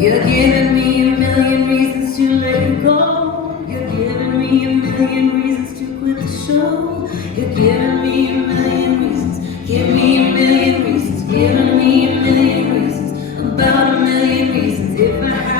You're giving me a million reasons to let you go. You're giving me a million reasons to quit the show. You're giving me a million reasons. Give me a million reasons. Giving me a million reasons. About a million reasons. If I had